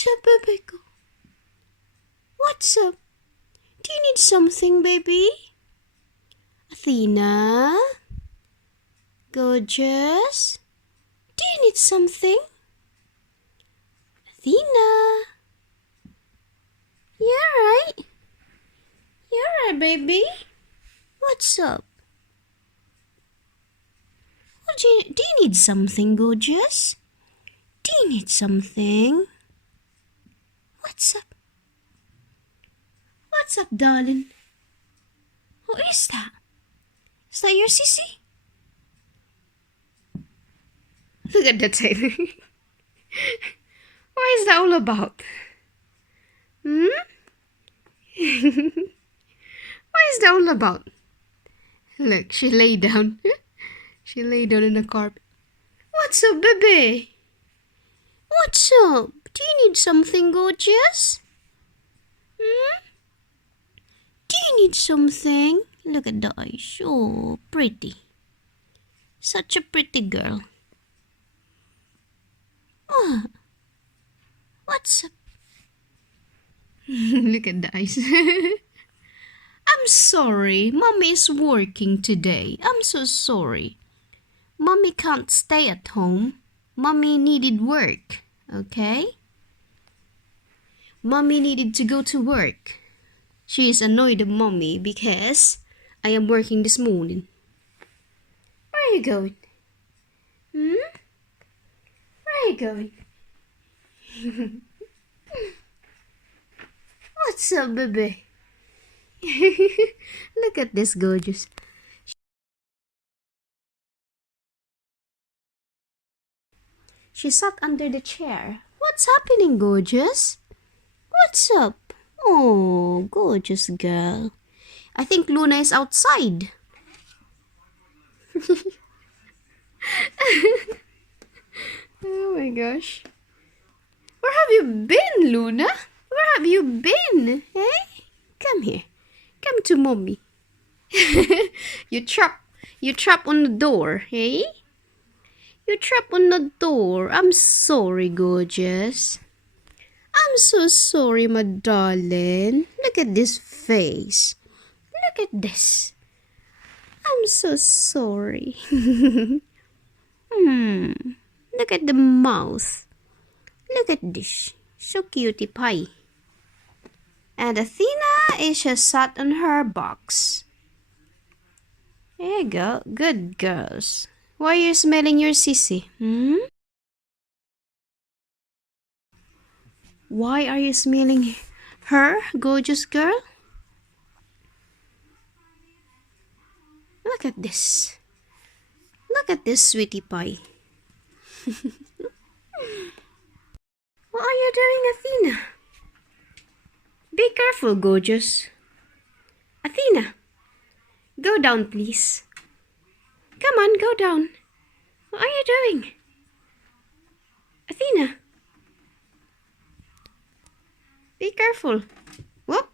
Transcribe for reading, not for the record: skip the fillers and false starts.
What's up, baby? What's up? Do you need something, baby? Athena? Gorgeous? Do you need something? Athena? You alright? You alright, baby? What's up? Do you need something, gorgeous? Do you need something? What's up? What's up, darling? Who is that? Is that your sissy? Look at that tail. What is that all about? Hmm? What is that all about? Look, she lay down. She lay down in the carpet. What's up, baby? What's up? Do you need something, gorgeous? Hmm? Do you need something? Look at the eyes. Oh, pretty. Such a pretty girl. What? What's up? Look at the eyes. I'm sorry. Mommy is working today. I'm so sorry. Mommy can't stay at home. Mommy needed work. Okay? Mommy needed to go to work. She is annoyed at Mommy because I am working this morning. Where are you going? Hmm? Where are you going? What's up, baby? Look at this gorgeous. She sat under the chair. What's happening, gorgeous? What's up? Oh, gorgeous girl. I think Luna is outside. Oh my gosh. Where have you been, Luna? Where have you been? Hey? Come here. Come to mommy. You trap on the door, hey? You trap on the door. I'm sorry, gorgeous. I'm so sorry, my darling. Look at this face. Look at this. I'm so sorry. Look at the mouth. Look at this. So cutie pie. And Athena is just sat on her box. There you go. Good girls. Why are you smelling your sissy? Why are you smelling her, gorgeous girl? Look at this. Look at this sweetie pie. What are you doing, Athena? Be careful, gorgeous. Athena, go down, please. Come on, go down. What are you doing? Athena, be careful. Whoop.